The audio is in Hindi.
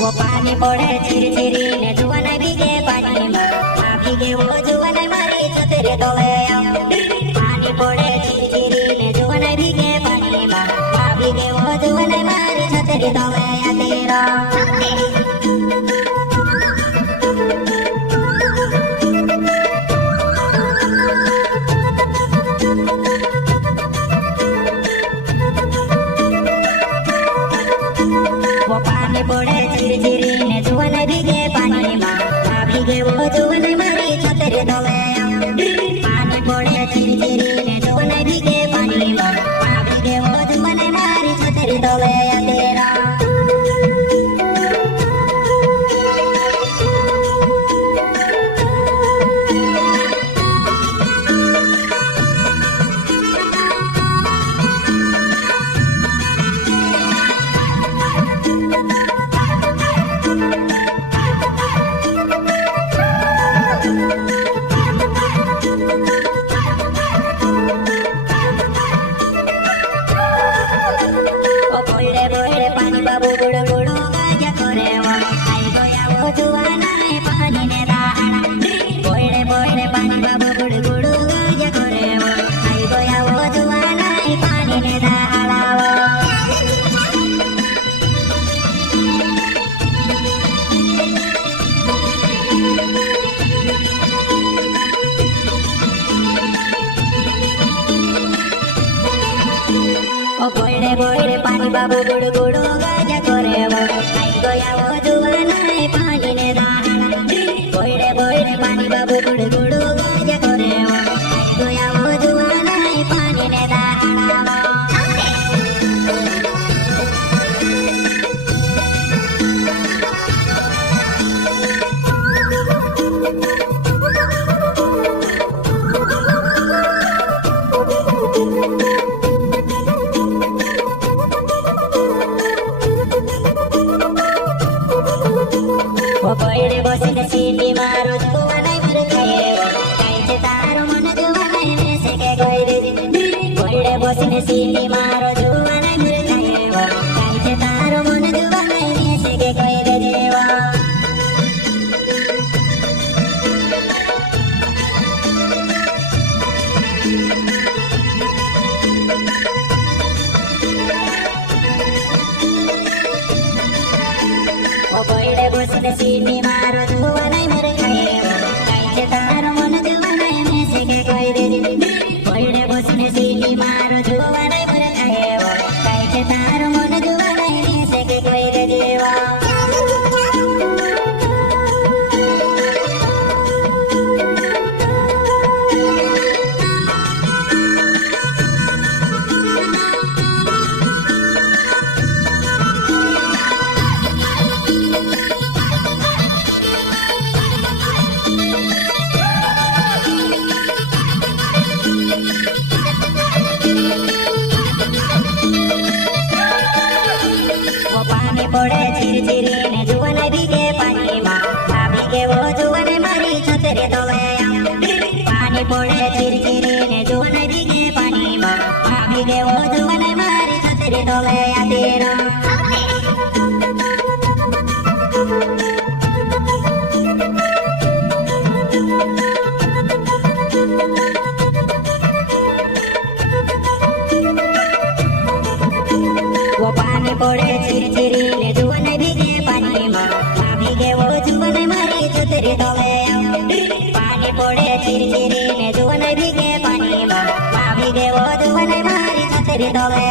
वो पानी पड़े चिरी चिरी ने जुवाना भीगे पानी में आ भीगे वो जुवाना मारी छतरे तले पानी पड़े चिरी चिरी ने जुवाना भीगे पानी में आ भीगे वो जुवाना मारी छतरे तले तेरा वो पानी पड़े चिरी चिरी ने जुवाना भीगे पानी में आ भीगे वो जुवाना मारी छतरे तले पानी पड़े चिरी चिरी ने जुवाना भीगे पानी में आ भीगे वो जुवाना मारी छतरे तले तेरा पानी बाबू गुड़ो गुड़ो गाजा करे वो आई गया वो जुवाना पानी ने दाना बोले बोले पानी बाबू गुड़ो गुड़ो गाजा करे वो आई गया वो जुवाना पानी ने दाना ओ बोले बोले पानी बाबू गुड़ो गुड़ो गाजा करे वो आई गया वो जुवाना पानी ने दाना बोले बोले पानी बाबू गुड़ो गुड़ो गाजा करे वो आई गया वो जुवाना पानी ने दाना वो कोयड़े बसिने सीटी मारो जुवाना मर गए वो काई तारो मन जुवाना में से के गए रे कोयड़े बसिने सीटी मारो जुवाना मर गए वो काई तारो मन जुवाना में से के गए रे देवा ओ कोयड़े बसिने सीटी मारो जुवाना मर गए वो काई तारो मन जुवाना में से के गए रे कोयड़े बसिने सीटी मारो जुवाना मर गए वो काई तारो मन जुवाना में से के गए रे देवा वो पानी पड़े चिरी चिरी ने जुवाना भीगे पानी में आ भीगे वो जुवाना मारी छतरे तले पानी पड़े चिरी चिरी ने जुवाना भीगे पानी में आ भीगे वो जुवाना मारी छतरे तले तेरा वो पानी पड़े चिरी चिरी ने जुवाना भीगे पानी में आ भीगे वो जुवाना मारी छतरे तले पानी पड़े चिरी चिरी ने जुवाना भीगे पानी में आ भीगे वो जुवाना मारी छतरे तले